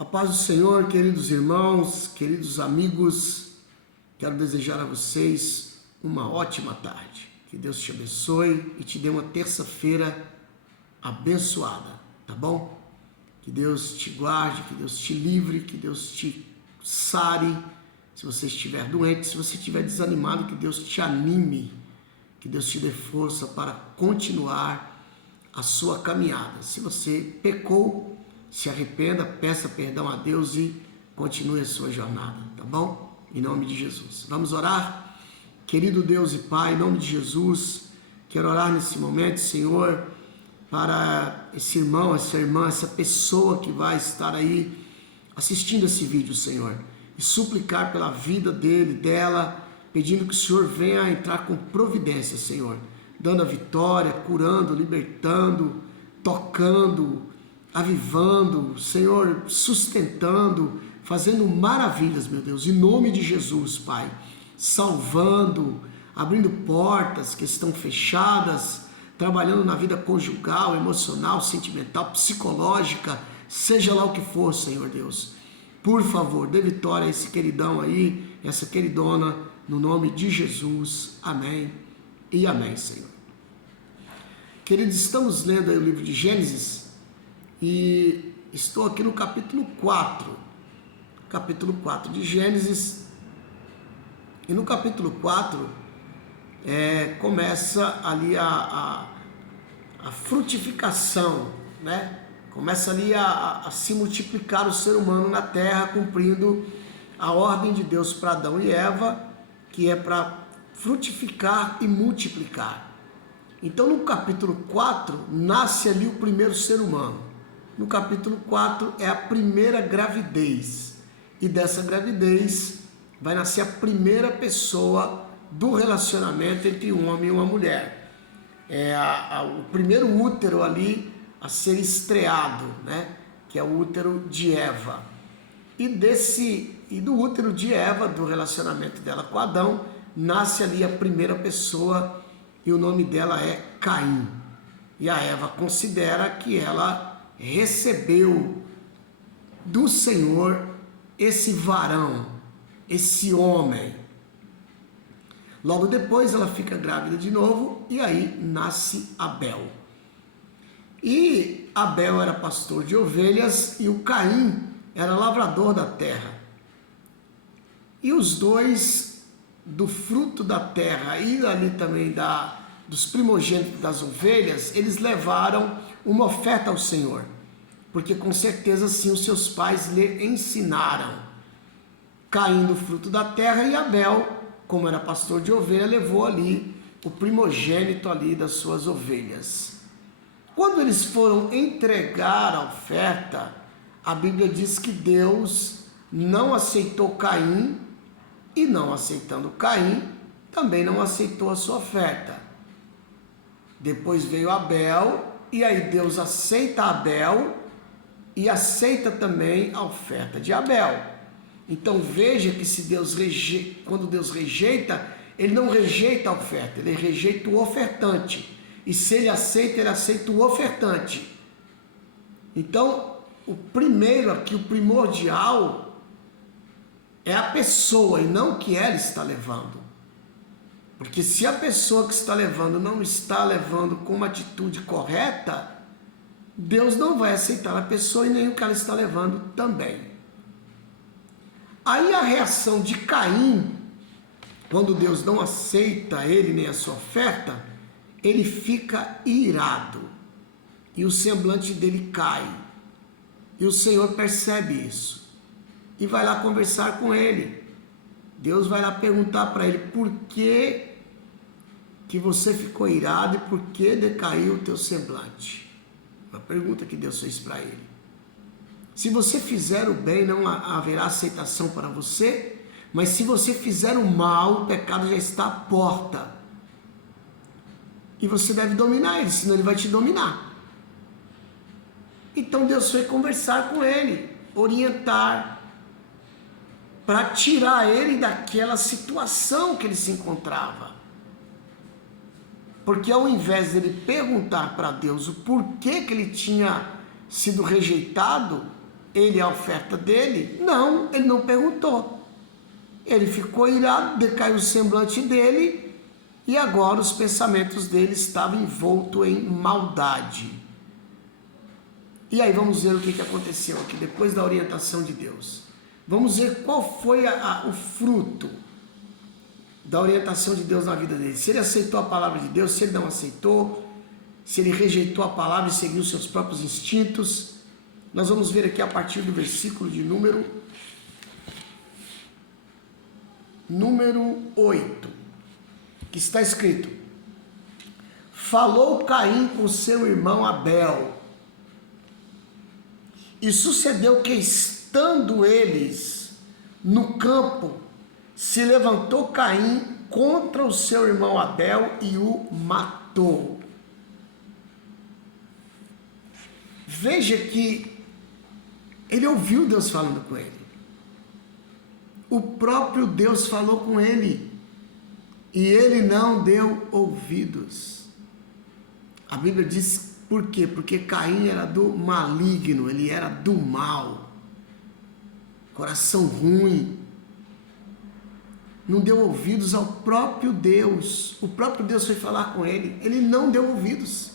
A paz do Senhor, queridos irmãos, queridos amigos, quero desejar a vocês uma ótima tarde. Que Deus te abençoe e te dê uma terça-feira abençoada, tá bom? Que Deus te guarde, que Deus te livre, que Deus te sare. Se você estiver doente, se você estiver desanimado, que Deus te anime, que Deus te dê força para continuar a sua caminhada. Se você pecou, se arrependa, peça perdão a Deus e continue a sua jornada, tá bom? Em nome de Jesus. Vamos orar? Querido Deus e Pai, em nome de Jesus, quero orar nesse momento, Senhor, para esse irmão, essa irmã, essa pessoa que vai estar aí assistindo esse vídeo, Senhor, e suplicar pela vida dele, dela, pedindo que o Senhor venha entrar com providência, Senhor, dando a vitória, curando, libertando, tocando, avivando, Senhor, sustentando, fazendo maravilhas, meu Deus, em nome de Jesus, Pai, salvando, abrindo portas que estão fechadas, trabalhando na vida conjugal, emocional, sentimental, psicológica, seja lá o que for, Senhor Deus. Por favor, dê vitória a esse queridão aí, essa queridona, no nome de Jesus. Amém e amém, Senhor. Queridos, estamos lendo aí o livro de Gênesis e estou aqui no capítulo 4 de Gênesis. E no capítulo 4 começa ali a frutificação, né? Começa ali a se multiplicar o ser humano na terra, cumprindo a ordem de Deus para Adão e Eva, que é para frutificar e multiplicar. Então no capítulo 4 nasce ali o primeiro ser humano. No capítulo 4 é a primeira gravidez. E dessa gravidez vai nascer a primeira pessoa do relacionamento entre um homem e uma mulher. O primeiro útero ali a ser estreado, né? Que é o útero de Eva. E do útero de Eva, do relacionamento dela com Adão, nasce ali a primeira pessoa e o nome dela é Caim. E a Eva considera que ela recebeu do Senhor esse varão, esse homem. Logo depois ela fica grávida de novo e aí nasce Abel. E Abel era pastor de ovelhas e o Caim era lavrador da terra. E os dois, do fruto da terra e ali também dos primogênitos das ovelhas, eles levaram uma oferta ao Senhor, porque com certeza sim os seus pais lhe ensinaram. Caim do fruto da terra e Abel, como era pastor de ovelha, levou ali o primogênito ali das suas ovelhas. Quando eles foram entregar a oferta, a Bíblia diz que Deus não aceitou Caim e, não aceitando Caim, também não aceitou a sua oferta. Depois veio Abel e aí Deus aceita Abel e aceita também a oferta de Abel. Então veja que quando Deus rejeita, ele não rejeita a oferta, ele rejeita o ofertante. E se ele aceita o ofertante. Então, o primeiro aqui, o primordial, é a pessoa e não o que ela está levando. Porque se a pessoa que está levando não está levando com uma atitude correta, Deus não vai aceitar a pessoa e nem o que ela está levando também. Aí a reação de Caim, quando Deus não aceita ele nem a sua oferta, ele fica irado e o semblante dele cai. E o Senhor percebe isso e vai lá conversar com ele. Deus vai lá perguntar para ele por que você ficou irado e por que decaiu o teu semblante. Uma pergunta que Deus fez para ele. Se você fizer o bem, não haverá aceitação para você, mas se você fizer o mal, o pecado já está à porta. E você deve dominar ele, senão ele vai te dominar. Então Deus foi conversar com ele, orientar, para tirar ele daquela situação que ele se encontrava. Porque ao invés dele perguntar para Deus o porquê que ele tinha sido rejeitado, ele e a oferta dele? Não, ele não perguntou. Ele ficou irado, decaiu o semblante dele e agora os pensamentos dele estavam envoltos em maldade. E aí vamos ver o que aconteceu aqui depois da orientação de Deus. Vamos ver qual foi o fruto da orientação de Deus na vida dele. Se ele aceitou a palavra de Deus, se ele não aceitou, se ele rejeitou a palavra e seguiu seus próprios instintos. Nós vamos ver aqui a partir do versículo de número 8, que está escrito: falou Caim com seu irmão Abel, e sucedeu que, estando eles no campo, se levantou Caim contra o seu irmão Abel e o matou. Veja que ele ouviu Deus falando com ele. O próprio Deus falou com ele e ele não deu ouvidos. A Bíblia diz por quê? Porque Caim era do maligno, ele era do mal, coração ruim. Não deu ouvidos ao próprio Deus. O próprio Deus foi falar com ele, ele não deu ouvidos.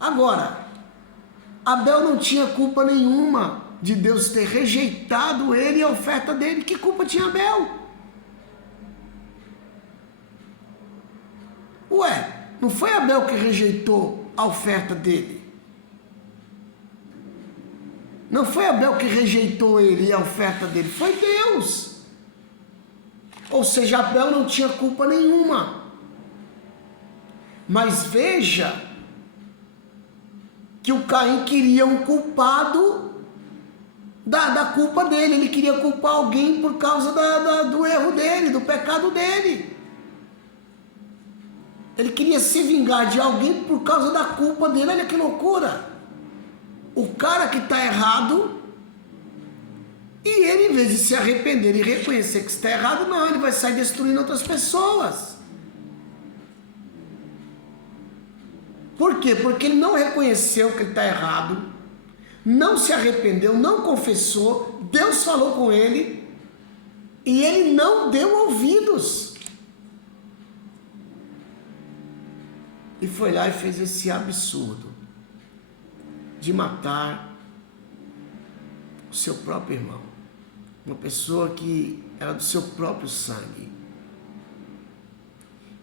Agora, Abel não tinha culpa nenhuma de Deus ter rejeitado ele e a oferta dele. Que culpa tinha Abel? Ué, não foi Abel que rejeitou a oferta dele? Não foi Abel que rejeitou ele e a oferta dele, foi Deus. Ou seja, Abel não tinha culpa nenhuma. Mas veja que o Caim queria um culpado da culpa dele. Ele queria culpar alguém por causa do erro dele, do pecado dele. Ele queria se vingar de alguém por causa da culpa dele. Olha que loucura. O cara que está errado, e ele, em vez de se arrepender e reconhecer que está errado, não, ele vai sair destruindo outras pessoas. Por quê? Porque ele não reconheceu que ele está errado, não se arrependeu, não confessou, Deus falou com ele e ele não deu ouvidos. E foi lá e fez esse absurdo de matar o seu próprio irmão, uma pessoa que era do seu próprio sangue.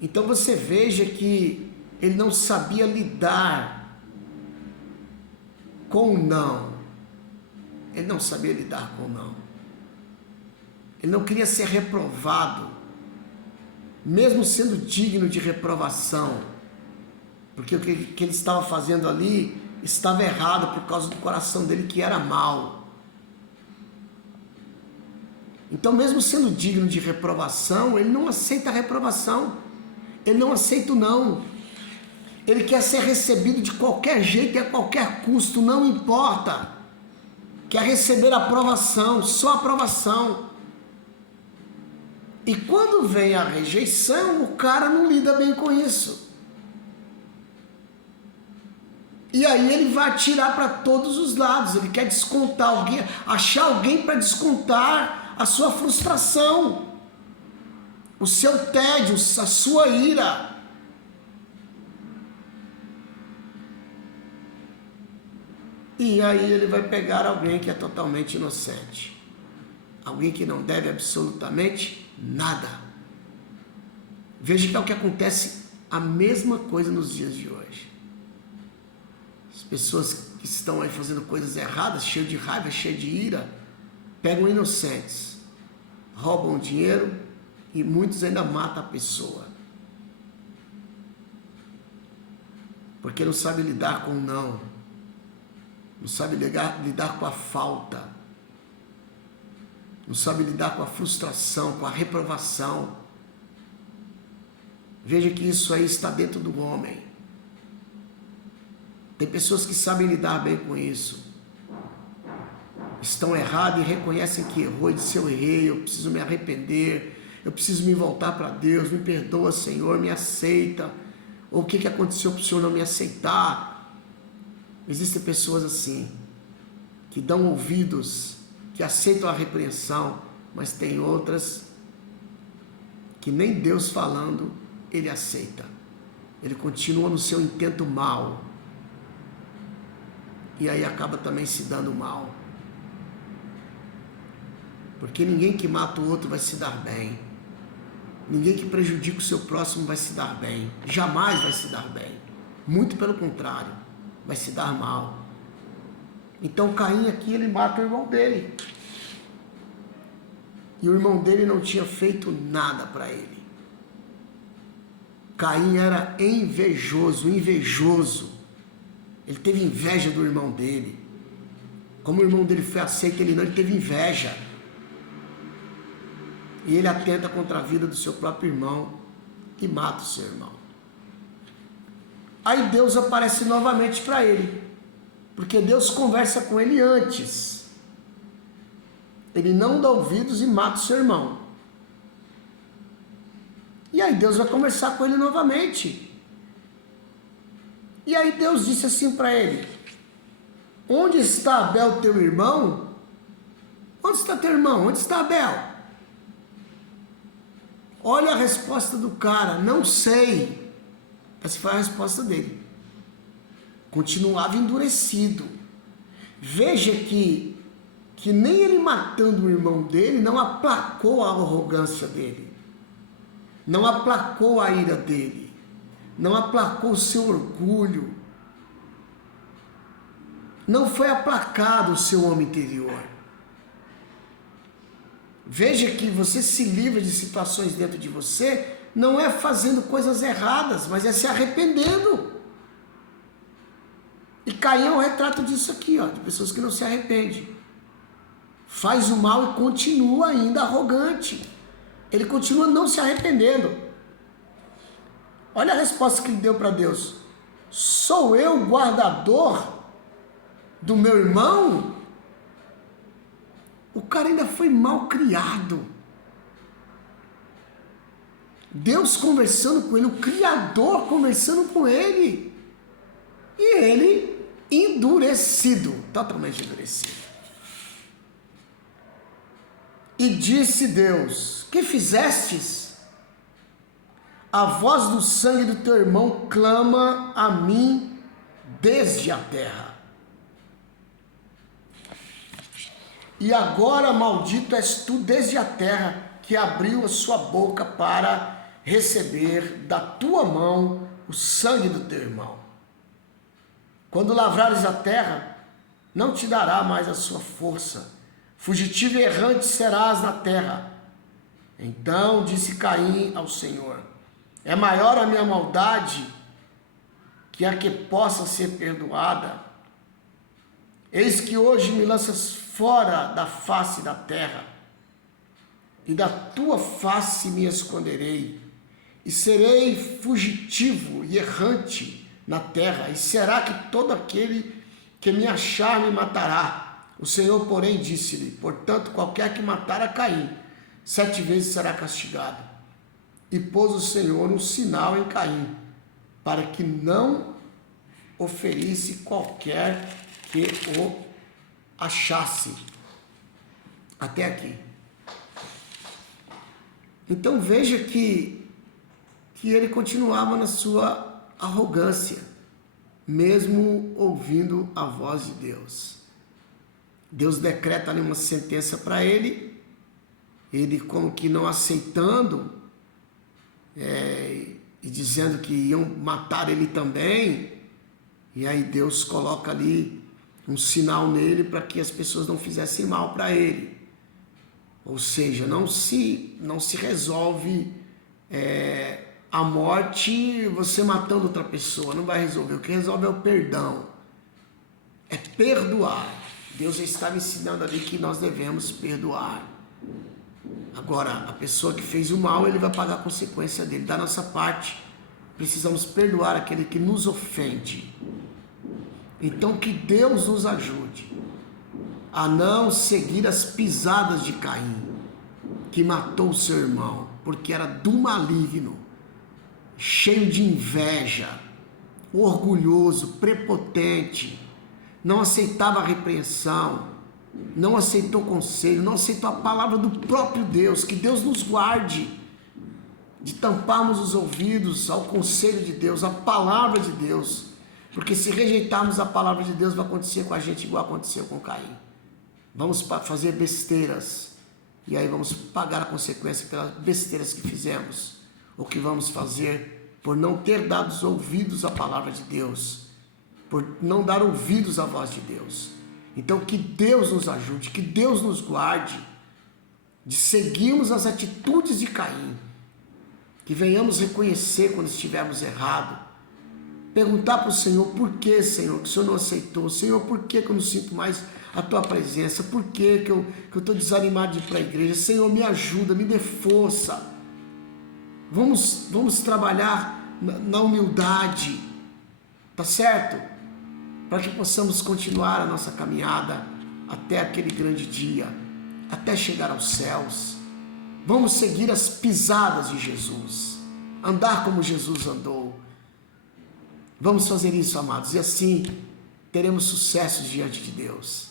Então você veja que ele não sabia lidar com o não. Ele não sabia lidar com o não. Ele não queria ser reprovado, mesmo sendo digno de reprovação, porque o que ele estava fazendo ali estava errado por causa do coração dele, que era mau. Então, mesmo sendo digno de reprovação, ele não aceita a reprovação, ele não aceita o não. Ele quer ser recebido de qualquer jeito e a qualquer custo, não importa. Quer receber aprovação, só aprovação. E quando vem a rejeição, o cara não lida bem com isso. E aí ele vai atirar para todos os lados. Ele quer descontar alguém, achar alguém para descontar a sua frustração, o seu tédio, a sua ira. E aí ele vai pegar alguém que é totalmente inocente, alguém que não deve absolutamente nada. Veja que é o que acontece, a mesma coisa nos dias de hoje. As pessoas que estão aí fazendo coisas erradas, cheias de raiva, cheias de ira, pegam inocentes, roubam dinheiro e muitos ainda matam a pessoa, porque não sabe lidar com o não sabe lidar com a falta, não sabe lidar com a frustração, com a reprovação. Veja que isso aí está dentro do homem. Tem pessoas que sabem lidar bem com isso, estão errados e reconhecem que errou, e dizem: eu errei, eu preciso me arrepender, eu preciso me voltar para Deus, me perdoa, Senhor, me aceita. Ou o que aconteceu para o Senhor não me aceitar? Existem pessoas assim. que dão ouvidos, que aceitam a repreensão, mas tem outras que nem Deus falando, ele aceita. Ele continua no seu intento mal. E aí acaba também se dando mal. Porque ninguém que mata o outro vai se dar bem. Ninguém que prejudica o seu próximo vai se dar bem. Jamais vai se dar bem. Muito pelo contrário, vai se dar mal. Então Caim aqui, ele mata o irmão dele. E o irmão dele não tinha feito nada para ele. Caim era invejoso. Ele teve inveja do irmão dele. Como o irmão dele foi aceito, ele teve inveja. E ele atenta contra a vida do seu próprio irmão e mata o seu irmão. Aí Deus aparece novamente para ele, porque Deus conversa com ele antes. Ele não dá ouvidos e mata o seu irmão. E aí Deus vai conversar com ele novamente. E aí Deus disse assim para ele: onde está Abel, teu irmão? Onde está teu irmão? Onde está Abel? Olha a resposta do cara: não sei. Essa foi a resposta dele. Continuava endurecido. Veja que nem ele matando o irmão dele não aplacou a arrogância dele, não aplacou a ira dele, não aplacou o seu orgulho, não foi aplacado o seu homem interior. Veja que você se livra de situações dentro de você, não é fazendo coisas erradas, mas é se arrependendo. E Caim é um retrato disso aqui, ó, de pessoas que não se arrependem. Faz o mal e continua ainda arrogante. Ele continua não se arrependendo. Olha a resposta que ele deu para Deus: sou eu o guardador do meu irmão? O cara ainda foi mal criado. Deus conversando com ele, o Criador conversando com ele. E ele endurecido, totalmente endurecido. E disse Deus: que fizestes? A voz do sangue do teu irmão clama a mim desde a terra. E agora maldito és tu desde a terra, que abriu a sua boca para receber da tua mão o sangue do teu irmão. Quando lavrares a terra, não te dará mais a sua força. Fugitivo e errante serás na terra. Então disse Caim ao Senhor: é maior a minha maldade que a que possa ser perdoada. Eis que hoje me lanças fora da face da terra, e da tua face me esconderei, e serei fugitivo e errante na terra, e será que todo aquele que me achar me matará? O Senhor, porém, disse-lhe: portanto, qualquer que matar a Caim, 7 vezes será castigado. E pôs o Senhor um sinal em Caim, para que não o ferisse qualquer que o achasse. Até aqui. Então veja que ele continuava na sua arrogância, mesmo ouvindo a voz de Deus. Deus decreta ali uma sentença para ele, ele como que não aceitando, e dizendo que iam matar ele também, e aí Deus coloca ali um sinal nele para que as pessoas não fizessem mal para ele. Ou seja, não se resolve a morte você matando outra pessoa, não vai resolver. O que resolve é o perdão, é perdoar. Deus já estava ensinando ali que nós devemos perdoar. Agora, a pessoa que fez o mal, ele vai pagar a consequência dele. Da nossa parte, precisamos perdoar aquele que nos ofende. Então, que Deus nos ajude a não seguir as pisadas de Caim, que matou o seu irmão, porque era do maligno, cheio de inveja, orgulhoso, prepotente, não aceitava a repreensão, não aceitou conselho, não aceitou a palavra do próprio Deus. Que Deus nos guarde de tamparmos os ouvidos ao conselho de Deus, à palavra de Deus, porque se rejeitarmos a palavra de Deus, vai acontecer com a gente igual aconteceu com Caim. Vamos fazer besteiras, e aí vamos pagar a consequência pelas besteiras que fizemos, o que vamos fazer por não ter dado os ouvidos à palavra de Deus, por não dar ouvidos à voz de Deus. Então que Deus nos ajude, que Deus nos guarde de seguirmos as atitudes de Caim, que venhamos reconhecer quando estivermos errados, perguntar para o Senhor, por que, Senhor, que o Senhor não aceitou? Senhor, por que eu não sinto mais a Tua presença? Por que eu estou desanimado de ir para a igreja? Senhor, me ajuda, me dê força. Vamos trabalhar na humildade, tá certo? Para que possamos continuar a nossa caminhada até aquele grande dia, até chegar aos céus. Vamos seguir as pisadas de Jesus, andar como Jesus andou. Vamos fazer isso, amados, e assim teremos sucessos diante de Deus,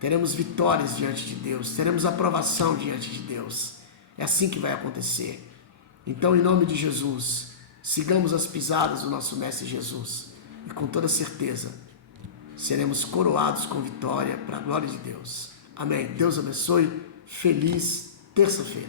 teremos vitórias diante de Deus, teremos aprovação diante de Deus. É assim que vai acontecer. Então, em nome de Jesus, sigamos as pisadas do nosso Mestre Jesus, e com toda certeza seremos coroados com vitória para a glória de Deus. Amém. Deus abençoe. Feliz terça-feira.